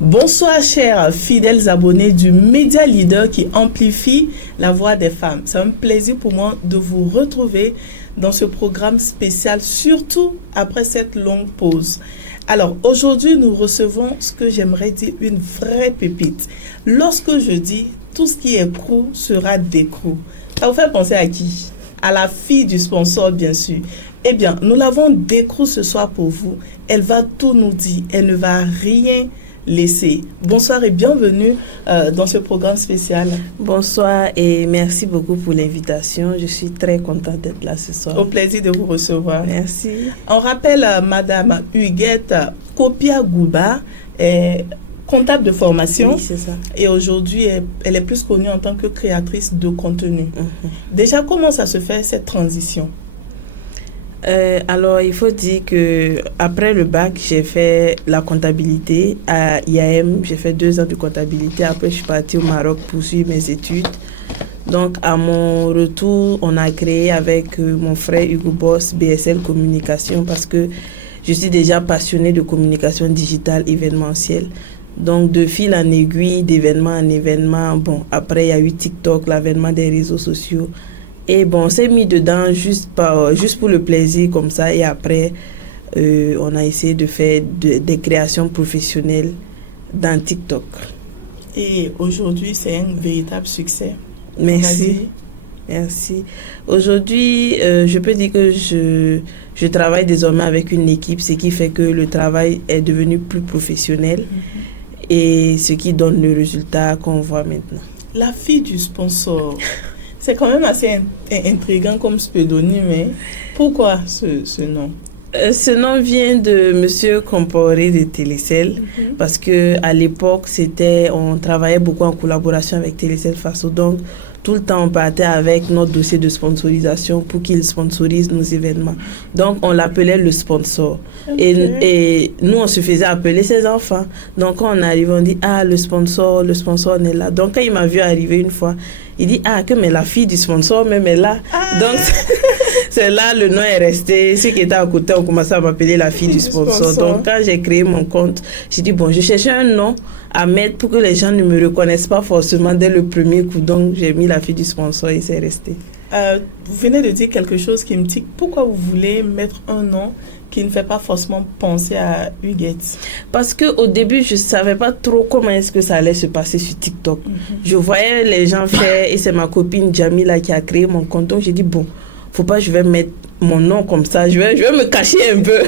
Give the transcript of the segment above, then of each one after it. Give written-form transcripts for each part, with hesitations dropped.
Bonsoir chers fidèles abonnés du Média Leader qui amplifie la voix des femmes. C'est un plaisir pour moi de vous retrouver dans ce programme spécial, surtout après cette longue pause. Alors aujourd'hui, nous recevons ce que j'aimerais dire une vraie pépite. Lorsque je dis tout ce qui est crew sera décrew, ça vous fait penser à qui? À la fille du sponsor, bien sûr. Eh bien, nous l'avons décrew ce soir pour vous. Elle va tout nous dire. Elle ne va rien laisser. Bonsoir et bienvenue dans ce programme spécial. Bonsoir et merci beaucoup pour l'invitation. Je suis très contente d'être là ce soir. Au plaisir de vous recevoir. Merci. On rappelle Madame Huguette Kopia-Gouba, comptable de formation. Oui, c'est ça. Et aujourd'hui, elle est plus connue en tant que créatrice de contenu. Déjà, comment ça se fait cette transition? Alors, il faut dire que après le bac, j'ai fait la comptabilité à IAM. J'ai fait 2 ans de comptabilité. Après, je suis partie au Maroc pour suivre mes études. Donc, à mon retour, on a créé avec mon frère Hugo Boss BSL Communication parce que je suis déjà passionnée de communication digitale événementielle. Donc, de fil en aiguille, d'événement en événement, bon, après, il y a eu TikTok, l'avènement des réseaux sociaux. Et bon, on s'est mis dedans juste pour le plaisir comme ça. Et après, on a essayé de faire des créations professionnelles dans TikTok. Et aujourd'hui, c'est un véritable succès. Merci. Merci. Aujourd'hui, je peux dire que je travaille désormais avec une équipe, ce qui fait que le travail est devenu plus professionnel et ce qui donne le résultat qu'on voit maintenant. La fille du sponsor. C'est quand même assez intriguant comme pseudonyme. Mais pourquoi ce nom? Ce nom vient de Monsieur Comporé de Télécel, parce que à l'époque, on travaillait beaucoup en collaboration avec Télécel Faso. Donc, tout le temps, on partait avec notre dossier de sponsorisation pour qu'il sponsorise nos événements. Donc, on l'appelait le sponsor. Okay. Et nous, on se faisait appeler ses enfants. Donc, quand on arrive, on dit, ah, le sponsor on est là. Donc, quand il m'a vu arriver une fois, il dit, ah, mais la fille du sponsor même est là. Ah. Donc, c'est là, le nom est resté. Ceux qui étaient à côté ont commencé à m'appeler la fille du sponsor. Donc, quand j'ai créé mon compte, j'ai dit, bon, je cherchais un nom à mettre pour que les gens ne me reconnaissent pas forcément dès le premier coup. Donc, j'ai mis la fille du sponsor et c'est resté. Vous venez de dire quelque chose qui me tique. Pourquoi vous voulez mettre un nom qui ne fait pas forcément penser à Huguette? Parce qu'au début, je ne savais pas trop comment est-ce que ça allait se passer sur TikTok. Je voyais les gens faire et c'est ma copine Jamila qui a créé mon compte. Donc, j'ai dit, bon, faut pas que je vais mettre mon nom comme ça. Je vais me cacher un peu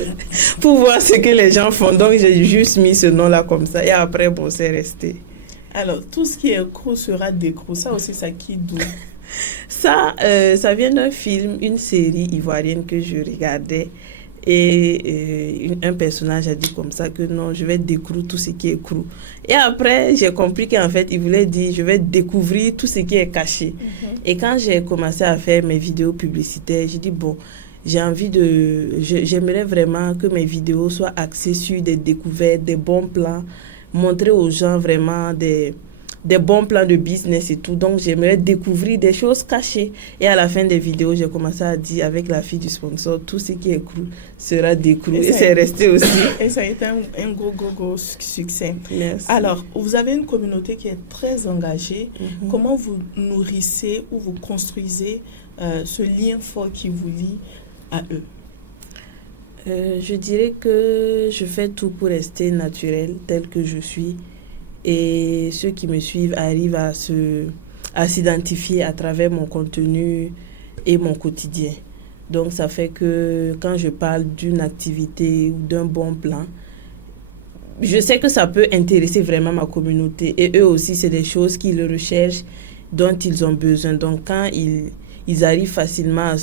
pour voir ce que les gens font. Donc, j'ai juste mis ce nom-là comme ça. Et après, bon, c'est resté. Alors, tout ce qui est crew sera décrew. Ça aussi, ça qui d'où? Ça vient d'un film, une série ivoirienne que je regardais. Et un personnage a dit comme ça que non, je vais découvrir tout ce qui est crew. Et après, j'ai compris qu'en fait, il voulait dire je vais découvrir tout ce qui est caché. Et quand j'ai commencé à faire mes vidéos publicitaires, j'ai dit bon, j'aimerais vraiment que mes vidéos soient axées sur des découvertes, des bons plans, montrer aux gens vraiment des bons plans de business et tout. Donc, j'aimerais découvrir des choses cachées. Et à la fin des vidéos, j'ai commencé à dire avec la fille du sponsor, tout ce qui est crew sera décrew. Et c'est resté aussi. Et ça a été un gros succès. Merci. Alors, vous avez une communauté qui est très engagée. Comment vous nourrissez ou vous construisez ce lien fort qui vous lie à eux? Je dirais que je fais tout pour rester naturel, tel que je suis. Et ceux qui me suivent arrivent à s'identifier à travers mon contenu et mon quotidien. Donc, ça fait que quand je parle d'une activité ou d'un bon plan, je sais que ça peut intéresser vraiment ma communauté. Et eux aussi, c'est des choses qu'ils recherchent, dont ils ont besoin. Donc, quand ils arrivent facilement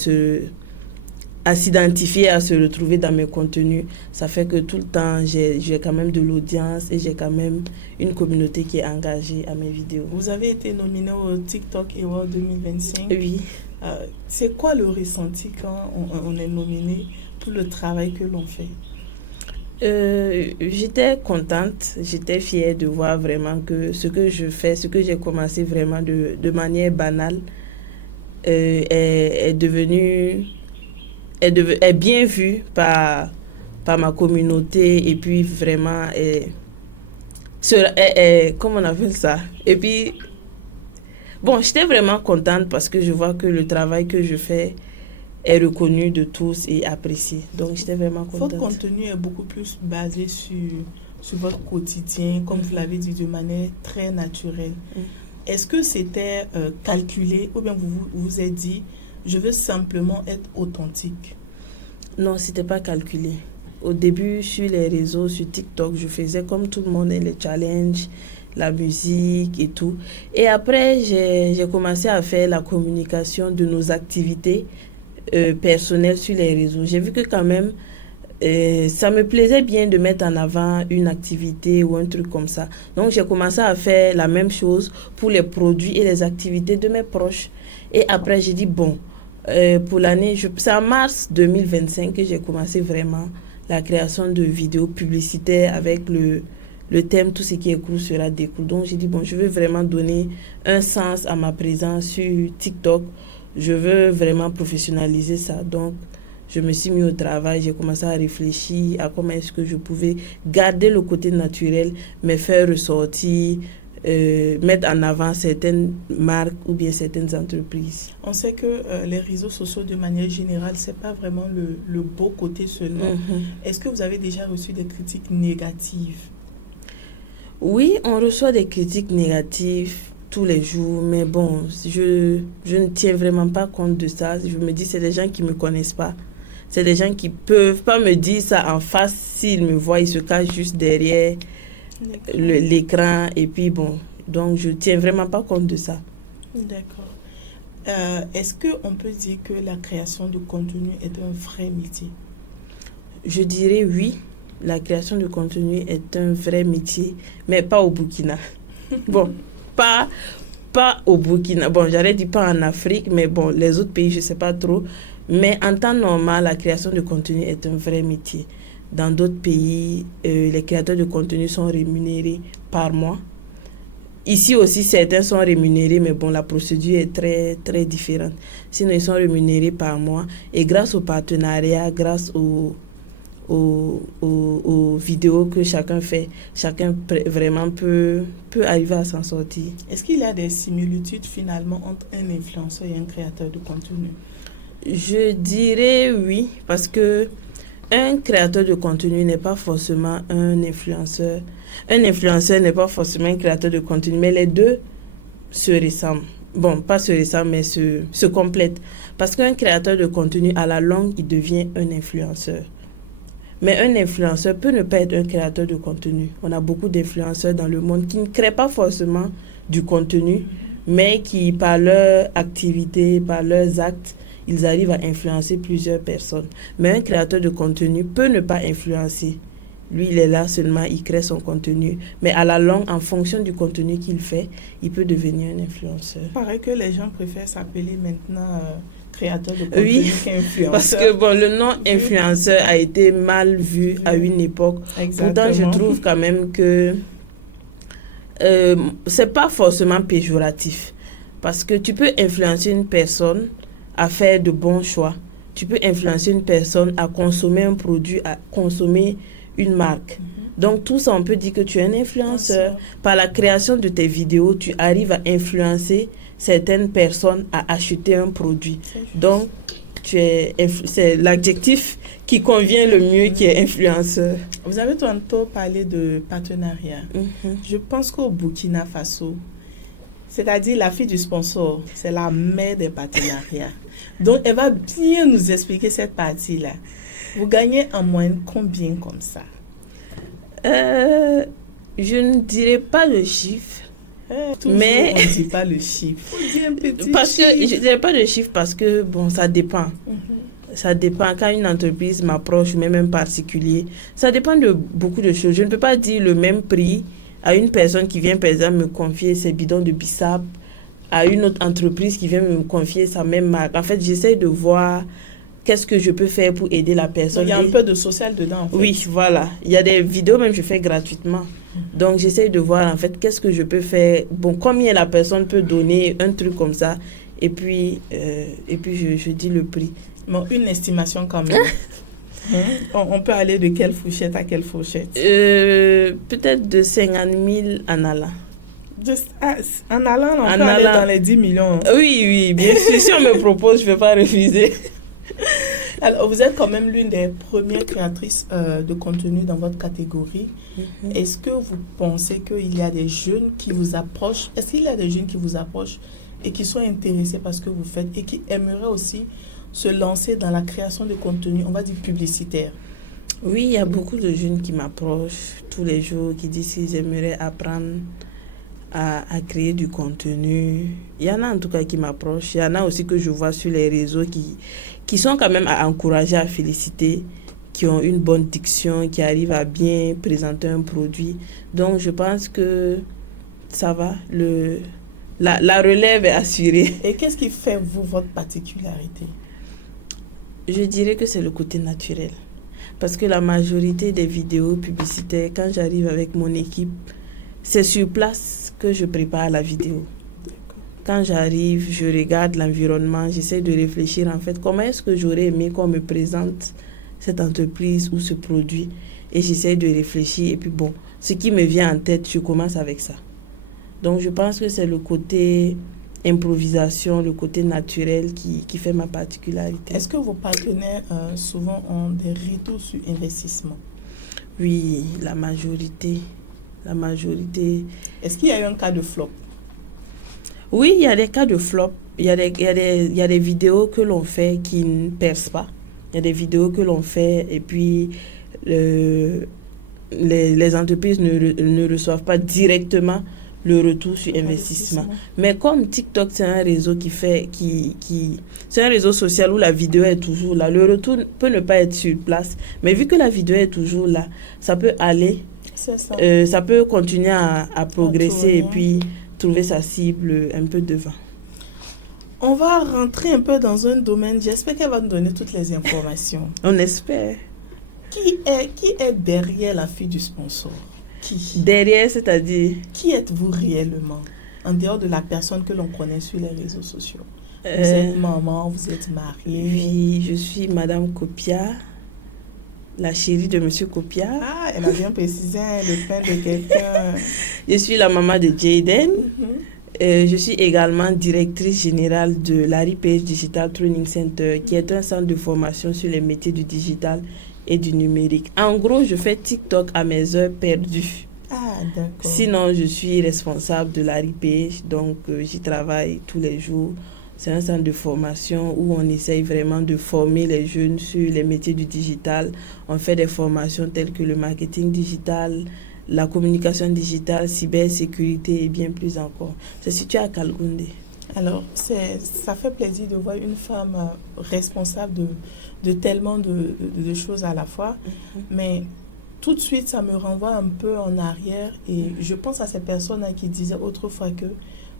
à s'identifier, à se retrouver dans mes contenus, ça fait que tout le temps, j'ai quand même de l'audience et j'ai quand même une communauté qui est engagée à mes vidéos. Vous avez été nominé au TikTok Award 2025. Oui. C'est quoi le ressenti quand on est nominé pour le travail que l'on fait? J'étais contente, j'étais fière de voir vraiment que ce que je fais, ce que j'ai commencé vraiment de manière banale, est devenu... est bien vu par ma communauté et puis vraiment comment on appelle ça? Et puis, bon, j'étais vraiment contente parce que je vois que le travail que je fais est reconnu de tous et apprécié. Donc, j'étais vraiment contente. Votre contenu est beaucoup plus basé sur votre quotidien, comme vous l'avez dit, de manière très naturelle. Est-ce que c'était calculé ou bien vous vous êtes dit, je veux simplement être authentique? Non, c'était pas calculé. Au début, sur les réseaux, sur TikTok, je faisais comme tout le monde, les challenges, la musique et tout. Et après, j'ai commencé à faire la communication de nos activités personnelles sur les réseaux. J'ai vu que quand même, ça me plaisait bien de mettre en avant une activité ou un truc comme ça. Donc, j'ai commencé à faire la même chose pour les produits et les activités de mes proches. Et après, j'ai dit, bon, pour l'année, c'est en mars 2025 que j'ai commencé vraiment la création de vidéos publicitaires avec le thème tout ce qui est cool sera décool. Donc j'ai dit bon, je veux vraiment donner un sens à ma présence sur TikTok. Je veux vraiment professionnaliser ça. Donc je me suis mis au travail, j'ai commencé à réfléchir à comment est-ce que je pouvais garder le côté naturel, mais faire ressortir, mettre en avant certaines marques ou bien certaines entreprises. On sait que les réseaux sociaux, de manière générale, c'est pas vraiment le beau côté seulement. Est-ce que vous avez déjà reçu des critiques négatives? Oui, on reçoit des critiques négatives tous les jours, mais bon, je ne tiens vraiment pas compte de ça. Je me dis, c'est des gens qui me connaissent pas. C'est des gens qui peuvent pas me dire ça en face. S'ils me voient, ils se cachent juste derrière l'écran. Et puis bon, donc je tiens vraiment pas compte de ça. D'accord. Est-ce qu'on peut dire que la création de contenu est un vrai métier? Je dirais oui. La création de contenu est un vrai métier, mais pas au Burkina. Bon, pas au Burkina. Bon, j'allais dire pas en Afrique, mais bon, les autres pays, je sais pas trop. Mais en temps normal, la création de contenu est un vrai métier. Dans d'autres pays, les créateurs de contenu sont rémunérés par mois. Ici aussi, certains sont rémunérés, mais bon, la procédure est très, très différente. Sinon, ils sont rémunérés par mois. Et grâce au partenariat, grâce aux vidéos que chacun fait, chacun vraiment peut arriver à s'en sortir. Est-ce qu'il y a des similitudes finalement entre un influenceur et un créateur de contenu? Je dirais oui, parce que un créateur de contenu n'est pas forcément un influenceur. Un influenceur n'est pas forcément un créateur de contenu, mais les deux se ressemblent. Bon, pas se ressemblent, mais se complètent. Parce qu'un créateur de contenu, à la longue, il devient un influenceur. Mais un influenceur peut ne pas être un créateur de contenu. On a beaucoup d'influenceurs dans le monde qui ne créent pas forcément du contenu, mais qui, par leur activité, par leurs actes, ils arrivent à influencer plusieurs personnes. Mais un créateur de contenu peut ne pas influencer. Lui, il est là seulement, il crée son contenu. Mais à la longue, en fonction du contenu qu'il fait, il peut devenir un influenceur. Il paraît que les gens préfèrent s'appeler maintenant créateur de contenu qu'influenceur. Parce que bon, le nom influenceur a été mal vu à une époque. Exactement. Pourtant, je trouve quand même que c'est pas forcément péjoratif. Parce que tu peux influencer une personne à faire de bons choix. Tu peux influencer une personne à consommer un produit, à consommer une marque. Donc, tout ça, on peut dire que tu es un influenceur. Par la création de tes vidéos, tu arrives à influencer certaines personnes à acheter un produit. Donc, c'est l'adjectif qui convient le mieux qui est influenceur. Vous avez tantôt parlé de partenariat. Je pense qu'au Burkina Faso, c'est-à-dire la fille du sponsor, c'est la mère des partenariats. Donc, elle va bien nous expliquer cette partie-là. Vous gagnez en moyenne combien comme ça? Je ne dirais pas le chiffre. Mais on ne dit pas le chiffre. On dit un petit parce chiffre. Que je ne dirais pas le chiffre parce que bon, ça dépend. Ça dépend. Quand une entreprise m'approche, même un particulier, ça dépend de beaucoup de choses. Je ne peux pas dire le même prix à une personne qui vient, par exemple, me confier ses bidons de bissap, à une autre entreprise qui vient me confier sa même marque. En fait, j'essaie de voir qu'est-ce que je peux faire pour aider la personne. Donc, il y a un peu de social dedans, en fait. Oui, voilà. Il y a des vidéos, même je fais gratuitement. Donc, j'essaie de voir, en fait, qu'est-ce que je peux faire. Bon, combien la personne peut donner, un truc comme ça. Et puis je dis le prix. Bon, une estimation quand même. On peut aller de quelle fourchette à quelle fourchette? Peut-être de 50 000 en allant. En allant, on peut aller dans les 10 millions. Oui, bien sûr. Si on me propose, je ne vais pas refuser. Alors, vous êtes quand même l'une des premières créatrices de contenu dans votre catégorie. Est-ce que vous pensez qu'il y a des jeunes qui vous approchent? Est-ce qu'il y a des jeunes qui vous approchent et qui sont intéressés par ce que vous faites et qui aimeraient aussi se lancer dans la création de contenu, on va dire publicitaire? Oui, il y a beaucoup de jeunes qui m'approchent tous les jours, qui disent qu'ils aimeraient apprendre à créer du contenu. Il y en a en tout cas qui m'approchent. Il y en a aussi que je vois sur les réseaux qui sont quand même à encourager, à féliciter, qui ont une bonne diction, qui arrivent à bien présenter un produit. Donc, je pense que ça va. La relève est assurée. Et qu'est-ce qui fait, vous, votre particularité? Je dirais que c'est le côté naturel. Parce que la majorité des vidéos publicitaires, quand j'arrive avec mon équipe, c'est sur place que je prépare la vidéo. Quand j'arrive, je regarde l'environnement, j'essaie de réfléchir en fait comment est-ce que j'aurais aimé qu'on me présente cette entreprise ou ce produit. Et j'essaie de réfléchir et puis bon, ce qui me vient en tête, je commence avec ça. Donc je pense que c'est le côté improvisation, le côté naturel qui fait ma particularité. Est-ce que vos partenaires souvent ont des retours sur investissement? Oui, la majorité. Est-ce qu'il y a eu un cas de flop? Oui, il y a des cas de flop. Il y a des vidéos que l'on fait qui ne percent pas. Il y a des vidéos que l'on fait et puis les entreprises ne reçoivent pas directement le retour sur investissement. Mais comme TikTok, c'est un réseau c'est un réseau social où la vidéo est toujours là. Le retour peut ne pas être sur place. Mais vu que la vidéo est toujours là, ça peut aller. C'est ça. Ça peut continuer à progresser et puis trouver sa cible un peu devant. On va rentrer un peu dans un domaine. J'espère qu'elle va nous donner toutes les informations. On espère. Qui est derrière la fille du sponsor? Qui? Derrière, c'est-à-dire? Qui êtes-vous réellement? En dehors de la personne que l'on connaît sur les réseaux sociaux. Vous êtes maman, vous êtes mariée. Oui, je suis Madame Kopia, la chérie de Monsieur Kopia. Ah, elle a bien précisé le pain de quelqu'un. Je suis la maman de Jayden. Je suis également directrice générale de Larry Page Digital Training Center, qui est un centre de formation sur les métiers du digital et du numérique. En gros, je fais TikTok à mes heures perdues. Ah, d'accord. Sinon, je suis responsable de Larry Page, donc j'y travaille tous les jours. C'est un centre de formation où on essaye vraiment de former les jeunes sur les métiers du digital. On fait des formations telles que le marketing digital, la communication digitale, cybersécurité et bien plus encore. C'est situé à Kalgoundé. Alors, ça fait plaisir de voir une femme responsable de tellement de choses à la fois. Mais tout de suite, ça me renvoie un peu en arrière. Et je pense à ces personnes qui disaient autrefois que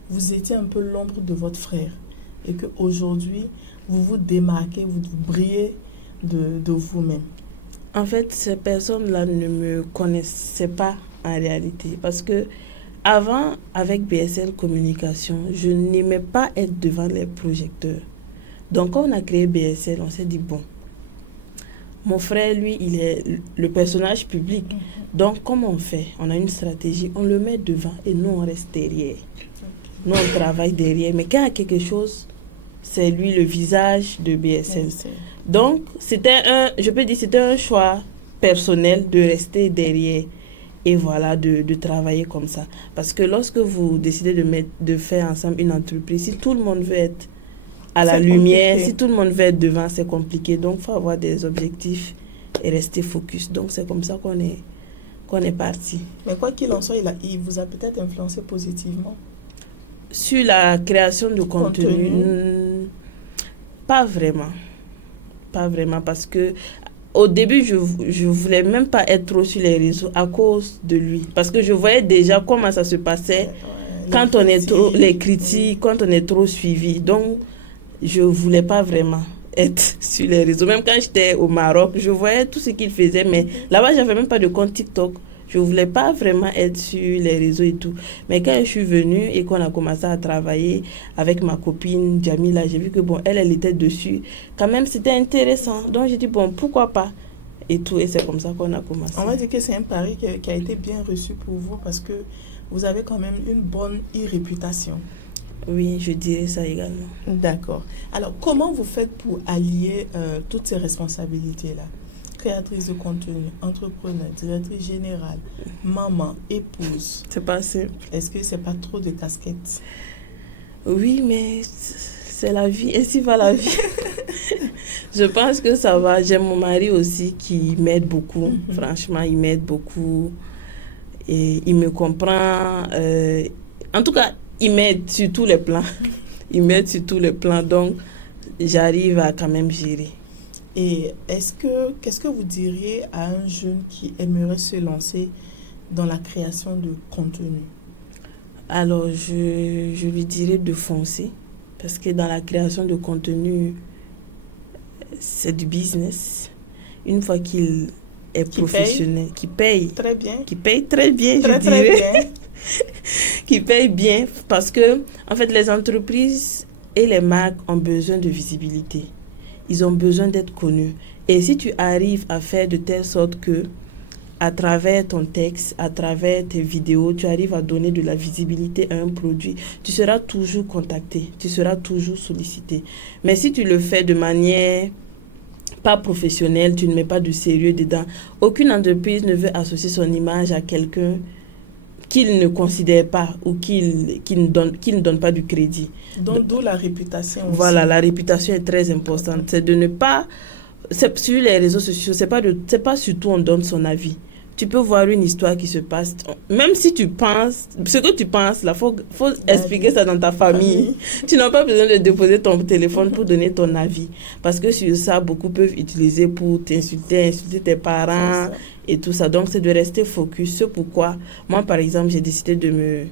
vous étiez un peu l'ombre de votre frère. Et qu'aujourd'hui, vous vous démarquez, vous brillez de vous-même. En fait, ces personnes-là ne me connaissaient pas en réalité. Parce que avant, avec BSL Communication, je n'aimais pas être devant les projecteurs. Donc, quand on a créé BSL, on s'est dit, bon, mon frère, lui, il est le personnage public. Donc, comment on fait? On a une stratégie, on le met devant et nous, on reste derrière. Nous, on travaille derrière. Mais quand il y a quelque chose, c'est lui le visage de BSL. Donc, c'était un choix personnel de rester derrière et voilà, de travailler comme ça. Parce que lorsque vous décidez de faire ensemble une entreprise, si tout le monde veut être à la lumière, si tout le monde veut être devant, c'est compliqué. Donc, il faut avoir des objectifs et rester focus. Donc, c'est comme ça qu'on est parti. Mais quoi qu'il en soit, il vous a peut-être influencé positivement? Sur la création de contenu. Pas vraiment. Pas vraiment, parce que au début, je voulais même pas être trop sur les réseaux à cause de lui. Parce que je voyais déjà comment ça se passait quand on est trop, les critiques, quand on est trop suivi. Donc, je voulais pas vraiment être sur les réseaux. Même quand j'étais au Maroc, je voyais tout ce qu'il faisait, mais là-bas, j'avais même pas de compte TikTok. Je voulais pas vraiment être sur les réseaux et tout. Mais quand je suis venue et qu'on a commencé à travailler avec ma copine Jamila, j'ai vu que bon, elle était dessus. Quand même, c'était intéressant. Donc, j'ai dit, bon, pourquoi pas? et tout. Et c'est comme ça qu'on a commencé. On va dire que c'est un pari qui a été bien reçu pour vous parce que vous avez quand même une bonne réputation. Oui, je dirais ça également. D'accord. Alors, comment vous faites pour allier toutes ces responsabilités-là? Créatrice de contenu, entrepreneur, directrice générale, maman, épouse. C'est pas simple. Est-ce que c'est pas trop de casquettes? Oui, mais c'est la vie. Ainsi va la vie. Je pense que ça va. J'ai mon mari aussi qui m'aide beaucoup. Franchement, il m'aide beaucoup. Et il me comprend. En tout cas, il m'aide sur tous les plans. Il m'aide sur tous les plans. Donc, j'arrive à quand même gérer. Et qu'est-ce que vous diriez à un jeune qui aimerait se lancer dans la création de contenu? Alors, je lui dirais de foncer. Parce que dans la création de contenu, c'est du business. Une fois qu'il est professionnel, qui paye très bien, qui paye très bien, très, je dirais. très bien. Qui paye bien parce que, en fait, les entreprises et les marques ont besoin de visibilité. Ils ont besoin d'être connus. Et si tu arrives à faire de telle sorte que, à travers ton texte, à travers tes vidéos, tu arrives à donner de la visibilité à un produit, tu seras toujours contacté, tu seras toujours sollicité. Mais si tu le fais de manière pas professionnelle, tu ne mets pas de sérieux dedans, aucune entreprise ne veut associer son image à quelqu'un qu'il ne considère pas ou qu'il ne donne pas du crédit. Donc, d'où la réputation aussi. Voilà, la réputation est très importante. C'est de ne pas... Sur les réseaux sociaux, c'est pas surtout on donne son avis. Tu peux voir une histoire qui se passe. Même si tu penses... Ce que tu penses, là, faut expliquer ça dans ta famille. Tu n'as pas besoin de déposer ton téléphone pour donner ton avis. Parce que sur ça, beaucoup peuvent utiliser pour t'insulter, insulter tes parents et tout ça. Donc, c'est de rester focus. C'est pourquoi, moi, par exemple, j'ai décidé de me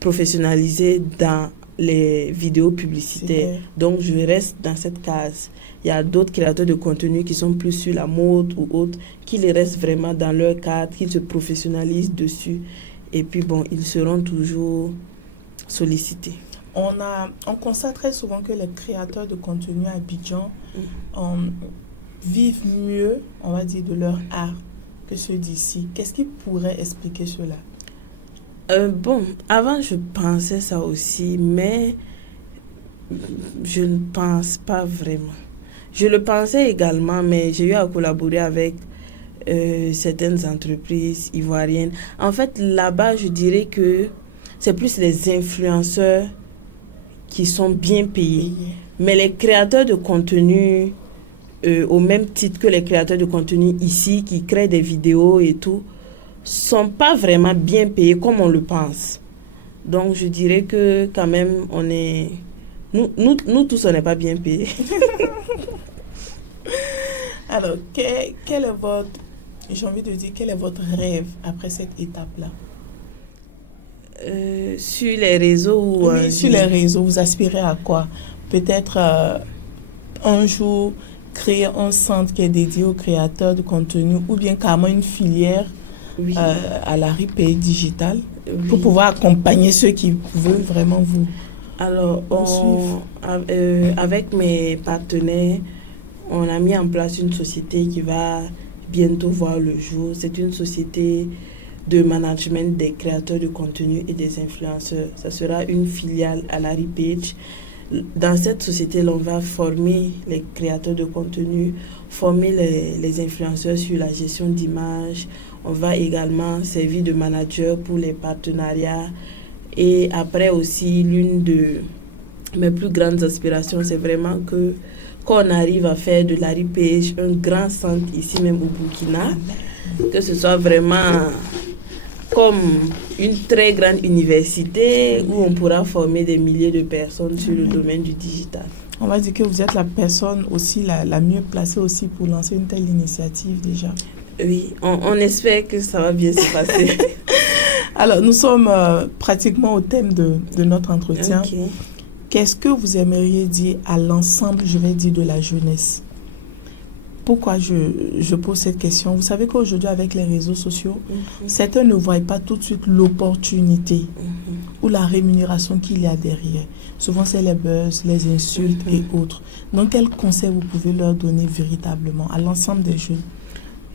professionnaliser dans les vidéos publicitaires. Donc, je reste dans cette case. Il y a d'autres créateurs de contenu qui sont plus sur la mode ou autres, qui les restent vraiment dans leur cadre, qui se professionnalisent dessus. Et puis, bon, ils seront toujours sollicités. On constate très souvent que les créateurs de contenu à Abidjan vivent mieux, on va dire, de leur art que ceux d'ici. Qu'est-ce qui pourrait expliquer cela? Bon, avant, je pensais ça aussi, mais je ne pense pas vraiment. Je le pensais également, mais j'ai eu à collaborer avec certaines entreprises ivoiriennes. En fait, là-bas, je dirais que c'est plus les influenceurs qui sont bien payés. Mais les créateurs de contenu, au même titre que les créateurs de contenu ici, qui créent des vidéos et tout, sont pas vraiment bien payés comme on le pense. Donc, je dirais que quand même, on est... Nous tous, on n'est pas bien payés. Alors, quel est votre... J'ai envie de dire, quel est votre rêve après cette étape-là? Sur les réseaux ou... Oui, sur les réseaux, vous aspirez à quoi? Peut-être un jour créer un centre qui est dédié aux créateurs de contenu ou bien carrément une filière à la RIPE digitale pour pouvoir accompagner ceux qui veulent vraiment vous. Alors, avec mes partenaires, on a mis en place une société qui va bientôt voir le jour. C'est une société de management des créateurs de contenu et des influenceurs. Ça sera une filiale à Larry Page. Dans cette société, on va former les créateurs de contenu, former les influenceurs sur la gestion d'images. On va également servir de manager pour les partenariats. Et après aussi, l'une de mes plus grandes aspirations, c'est vraiment qu'on arrive à faire de Larry Page un grand centre ici même au Burkina. Que ce soit vraiment comme une très grande université où on pourra former des milliers de personnes sur le domaine du digital. On va dire que vous êtes la personne aussi la mieux placée aussi pour lancer une telle initiative déjà. Oui, on espère que ça va bien se passer. Alors, nous sommes pratiquement au thème de notre entretien. Okay. Qu'est-ce que vous aimeriez dire à l'ensemble, je vais dire, de la jeunesse? Pourquoi je pose cette question? Vous savez qu'aujourd'hui, avec les réseaux sociaux, certains ne voient pas tout de suite l'opportunité ou la rémunération qu'il y a derrière. Souvent, c'est les buzz, les insultes et autres. Donc, quel conseil vous pouvez leur donner véritablement à l'ensemble des jeunes?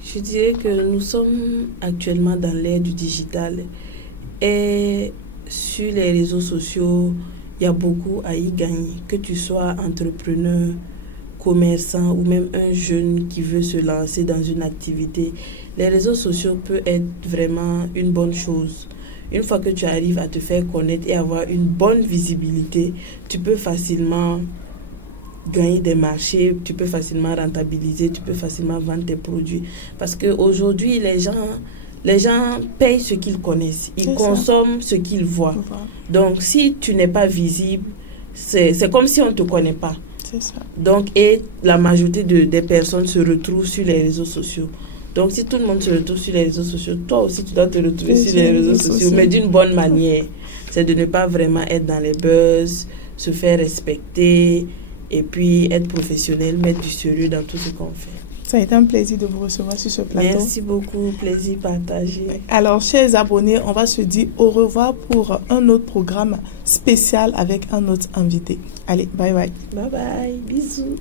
Je dirais que nous sommes actuellement dans l'ère du digital et sur les réseaux sociaux, il y a beaucoup à y gagner. Que tu sois entrepreneur, commerçant ou même un jeune qui veut se lancer dans une activité, les réseaux sociaux peuvent être vraiment une bonne chose. Une fois que tu arrives à te faire connaître et avoir une bonne visibilité, tu peux facilement gagner des marchés, tu peux facilement rentabiliser, tu peux facilement vendre tes produits. Parce qu'aujourd'hui, les gens payent ce qu'ils connaissent, ils consomment ce qu'ils voient. Donc, si tu n'es pas visible, c'est comme si on ne te connaît pas. C'est ça. Donc, et la majorité des personnes se retrouvent sur les réseaux sociaux. Donc, si tout le monde se retrouve sur les réseaux sociaux, toi aussi, tu dois te retrouver sur les réseaux sociaux, mais d'une bonne manière. C'est de ne pas vraiment être dans les buzz, se faire respecter, et puis être professionnel, mettre du sérieux dans tout ce qu'on fait. Ça a été un plaisir de vous recevoir sur ce plateau. Merci beaucoup, plaisir partagé. Alors, chers abonnés, on va se dire au revoir pour un autre programme spécial avec un autre invité. Allez, bye bye. Bye bye, bisous.